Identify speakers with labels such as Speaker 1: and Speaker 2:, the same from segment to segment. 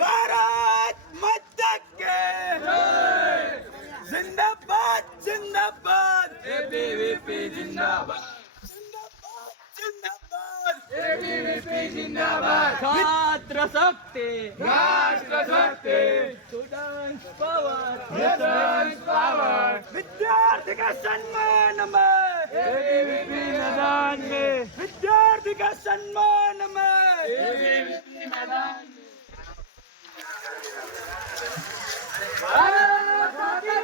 Speaker 1: भारत माता के जिंदाबाद जिंदाबाद एबीवीपी जिंदाबाद छात्र शक्ति राष्ट्र शक्ति स्टूडेंट्स पावर पावर विद्यार्थी का सम्मान में विद्यार्थी માબાને ભારત માતા કી જય ભારત માતા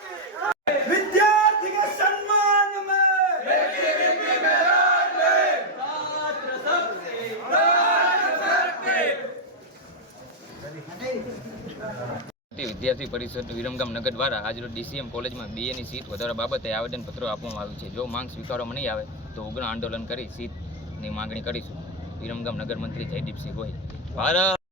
Speaker 1: કી જય વિદ્યાર્થીઓ સન્માનમાં હેલી વિનંતી મેરાને સાત્રક સબસે રાષ્ટ્ર સબસે પ્રતિ
Speaker 2: વિદ્યાર્થી પરિષદ વિરમગામ નગરવારા આજરો દસીએમ કોલેજ માં બીએ ની સીટ વધારા બાબતે અરજી પત્રવ આપવાનું આવી છે જો માંગ સ્વીકારવામાં નહી આવે તો ઓગણ આંદોલન કરી સીટ ની માંગણી કરીશું વિરમગામ નગર મંત્રી જયદીપસિંહ ગોહિલ ભારત